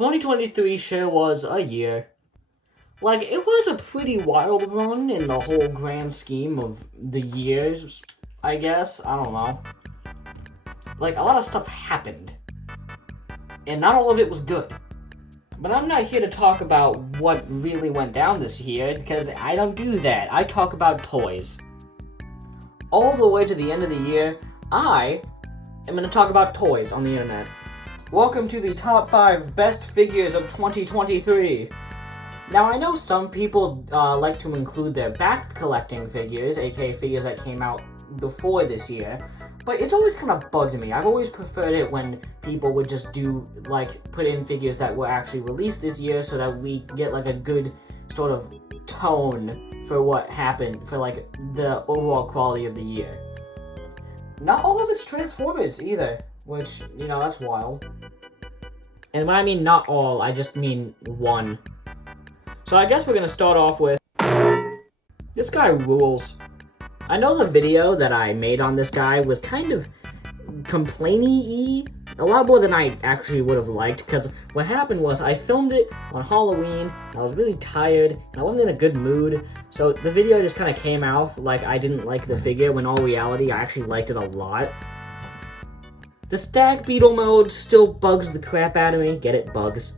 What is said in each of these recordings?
2023 sure was a year. Like, it was a pretty wild run in the whole grand scheme of the years, I guess. I don't know. Like, a lot of stuff happened. And not all of it was good. But I'm not here to talk about what really went down this year, because I don't do that. I talk about toys. All the way to the end of the year, I am going to talk about toys on the internet. Welcome to the top 5 best figures of 2023. Now, I know some people like to include their back collecting figures, aka figures that came out before this year, but it's always kind of bugged me. I've always preferred it when people would just put in figures that were actually released this year so that we get, a good sort of tone for what happened, for, the overall quality of the year. Not all of it's Transformers, either, which, that's wild. And when I mean not all, I just mean one. So I guess we're gonna start off with... This guy rules. I know the video that I made on this guy was kind of complainy-y, a lot more than I actually would have liked, because what happened was I filmed it on Halloween, and I was really tired, and I wasn't in a good mood, so the video just kind of came out like I didn't like the figure, when in all reality I actually liked it a lot. The Stag Beetle mode still bugs the crap out of me. Get it, bugs.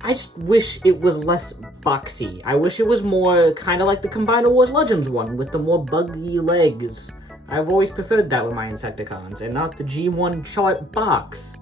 I just wish it was less boxy. I wish it was more kind of like the Combiner Wars Legends one, with the more buggy legs. I've always preferred that with my Insecticons, and not the G1 chart box.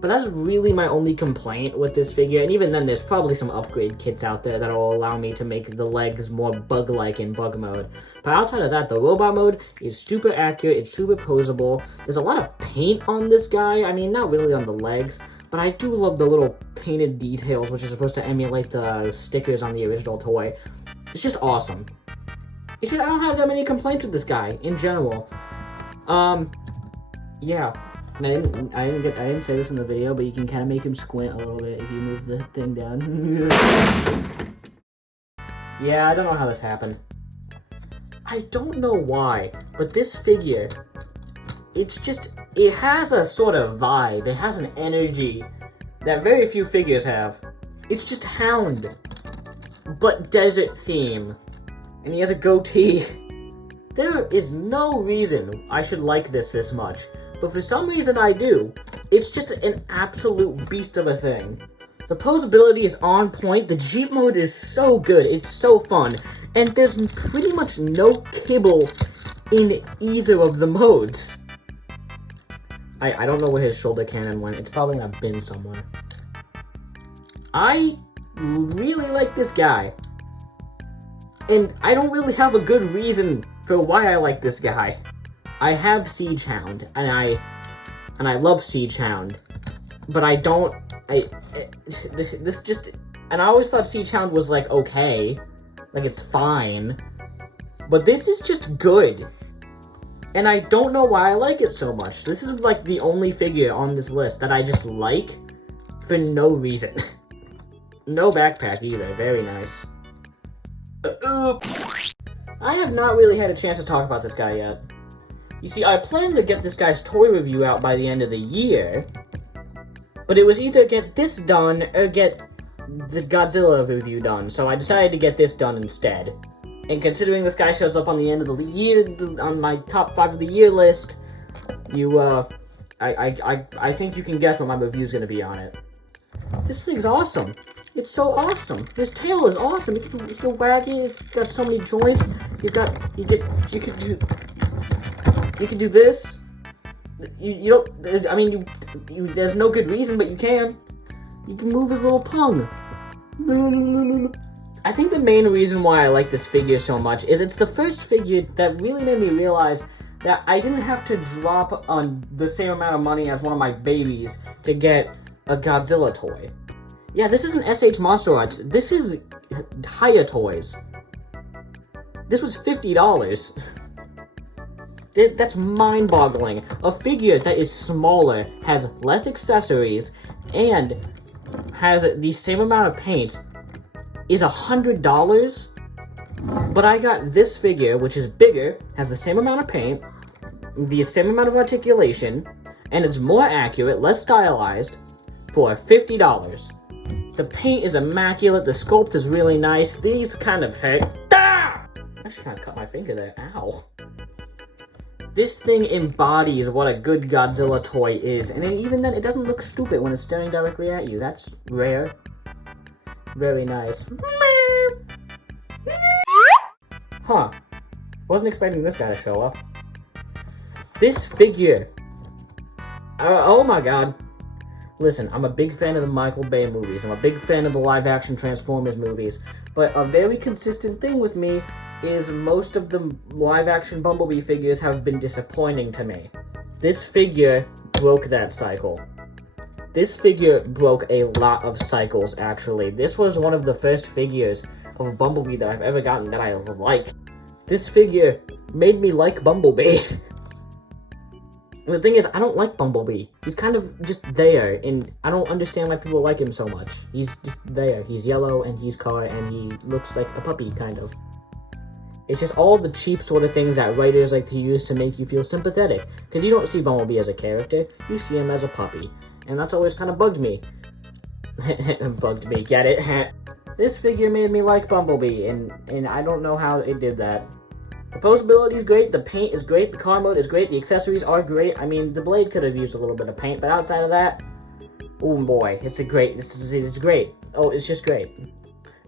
But that's really my only complaint with this figure, and even then there's probably some upgrade kits out there that'll allow me to make the legs more bug-like in bug mode. But outside of that, the robot mode is super accurate, it's super posable. There's a lot of paint on this guy. I mean, not really on the legs, but I do love the little painted details, which are supposed to emulate the stickers on the original toy. It's just awesome. You see, I don't have that many complaints with this guy, in general. Yeah. And I didn't say this in the video, but you can kind of make him squint a little bit if you move the thing down. Yeah, I don't know how this happened. I don't know why, but this figure, it has a sort of vibe, it has an energy that very few figures have. It's just Hound, but desert theme, and he has a goatee. There is no reason I should like this much, but for some reason I do. It's just an absolute beast of a thing. The posability is on point, the Jeep mode is so good, it's so fun, and there's pretty much no kibble in either of the modes. I don't know where his shoulder cannon went, it's probably in a bin somewhere. I really like this guy, and I don't really have a good reason for why I like this guy. I have Siege Hound, and I love Siege Hound, but I don't, and I always thought Siege Hound was, okay, it's fine, but this is just good, and I don't know why I like it so much. This is, the only figure on this list that I just like for no reason. No backpack either, very nice. I have not really had a chance to talk about this guy yet. You see, I planned to get this guy's toy review out by the end of the year, but it was either get this done or get the Godzilla review done, so I decided to get this done instead. And considering this guy shows up on the end of the year, on my top 5 of the year list, I think you can guess what my review's gonna be on it. This thing's awesome. It's so awesome. His tail is awesome. You can wag it. It's got so many joints. You can do this. You don't. I mean, there's no good reason, but you can. You can move his little tongue. I think the main reason why I like this figure so much is it's the first figure that really made me realize that I didn't have to drop on the same amount of money as one of my babies to get a Godzilla toy. Yeah, this isn't SH Monster Arts. This is Hiya Toys. This was $50. That's mind-boggling. A figure that is smaller, has less accessories, and has the same amount of paint is $100, but I got this figure, which is bigger, has the same amount of paint, the same amount of articulation, and it's more accurate, less stylized, for $50. The paint is immaculate, the sculpt is really nice, these kind of hurt. Ah! I just kind of cut my finger there, ow. This thing embodies what a good Godzilla toy is, and even then, it doesn't look stupid when it's staring directly at you. That's rare. Very nice. Huh. Wasn't expecting this guy to show up. This figure. Oh my god. Listen, I'm a big fan of the Michael Bay movies. I'm a big fan of the live-action Transformers movies. But a very consistent thing with me is most of the live-action Bumblebee figures have been disappointing to me. This figure broke that cycle. This figure broke a lot of cycles, actually. This was one of the first figures of Bumblebee that I've ever gotten that I liked. This figure made me like Bumblebee. And the thing is, I don't like Bumblebee. He's kind of just there, and I don't understand why people like him so much. He's just there. He's yellow, and he's car, and he looks like a puppy, kind of. It's just all the cheap sort of things that writers like to use to make you feel sympathetic. Because you don't see Bumblebee as a character, you see him as a puppy. And that's always kind of bugged me. Bugged me, get it? This figure made me like Bumblebee, and I don't know how it did that. The posability is great, the paint is great, the car mode is great, the accessories are great. I mean, the blade could have used a little bit of paint, but outside of that, oh boy, it's great. Oh, it's just great.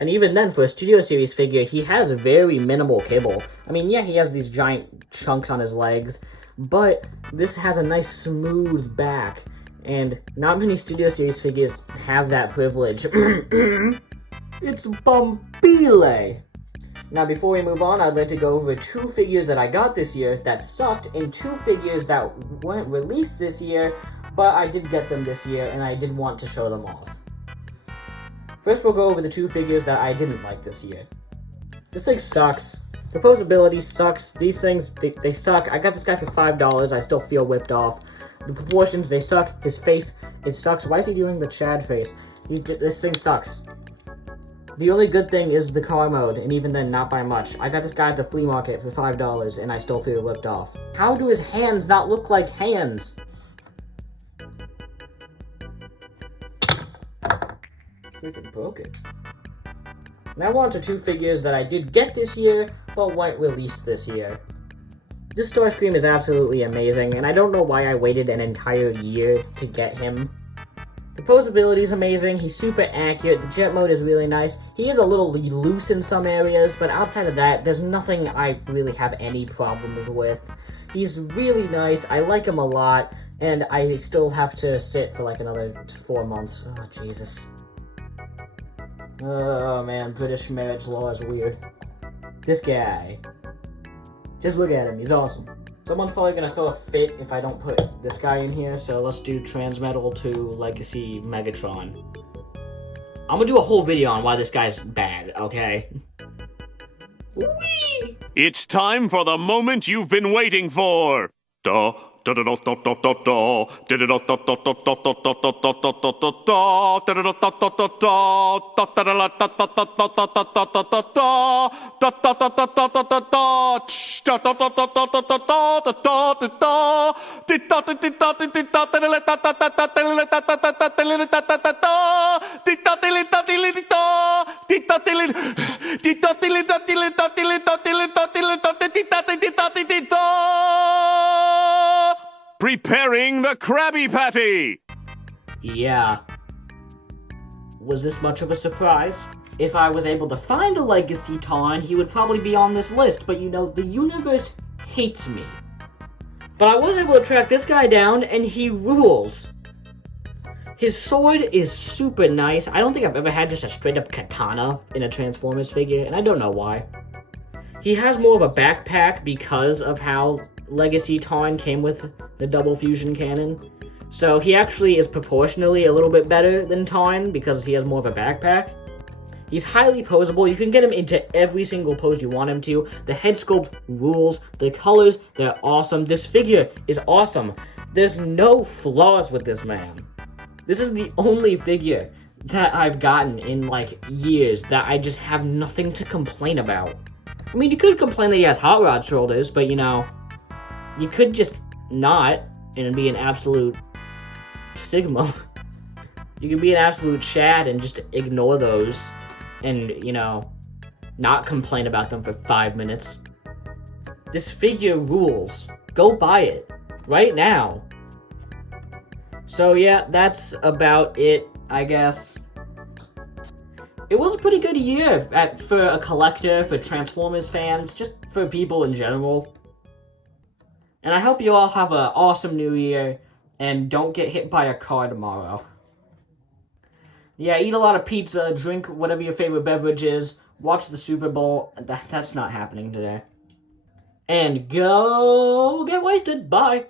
And even then, for a Studio Series figure, he has very minimal kibble. I mean, yeah, he has these giant chunks on his legs, but this has a nice smooth back, and not many Studio Series figures have that privilege. It's Bumbile! Now, before we move on, I'd like to go over 2 figures that I got this year that sucked, and 2 figures that weren't released this year, but I did get them this year, and I did want to show them off. First, we'll go over the 2 figures that I didn't like this year. This thing sucks. The posability sucks. These things, they suck. I got this guy for $5. I still feel whipped off. The proportions, they suck. His face, it sucks. Why is he doing the Chad face? This thing sucks. The only good thing is the car mode, and even then, not by much. I got this guy at the flea market for $5, and I still feel ripped off. How do his hands not look like hands? Freaking broke it. Now on to 2 figures that I did get this year, but weren't released this year. This Starscream is absolutely amazing, and I don't know why I waited an entire year to get him. The posability is amazing, he's super accurate, the jet mode is really nice. He is a little loose in some areas, but outside of that, there's nothing I really have any problems with. He's really nice, I like him a lot, and I still have to sit for like another 4 months. Oh, Jesus. Oh man, British marriage law is weird. This guy. Just look at him, he's awesome. Someone's probably gonna throw a fit if I don't put this guy in here, so let's do Transmetal 2 Legacy Megatron. I'm gonna do a whole video on why this guy's bad, okay? Whee! It's time for the moment you've been waiting for. Preparing the Krabby Patty! Yeah. Was this much of a surprise? If I was able to find a Legacy Tarn, he would probably be on this list, but you know, the universe hates me. But I was able to track this guy down, and he rules. His sword is super nice. I don't think I've ever had just a straight-up katana in a Transformers figure, and I don't know why. He has more of a backpack because of how Legacy Tarn came with the double fusion cannon. So he actually is proportionally a little bit better than Tarn because he has more of a backpack. He's highly posable. You can get him into every single pose you want him to. The head sculpt rules. The colors, they're awesome. This figure is awesome. There's no flaws with this man. This is the only figure that I've gotten in like years that I just have nothing to complain about. I mean, you could complain that he has hot rod shoulders, but you know, you could just not and be an absolute Sigma. You can be an absolute Chad and just ignore those and, you know, not complain about them for 5 minutes. This figure rules. Go buy it. Right now. So yeah, that's about it, I guess. It was a pretty good year for a collector, for Transformers fans, just for people in general. And I hope you all have an awesome new year, and don't get hit by a car tomorrow. Yeah, eat a lot of pizza, drink whatever your favorite beverage is, watch the Super Bowl. That's not happening today. And go get wasted. Bye.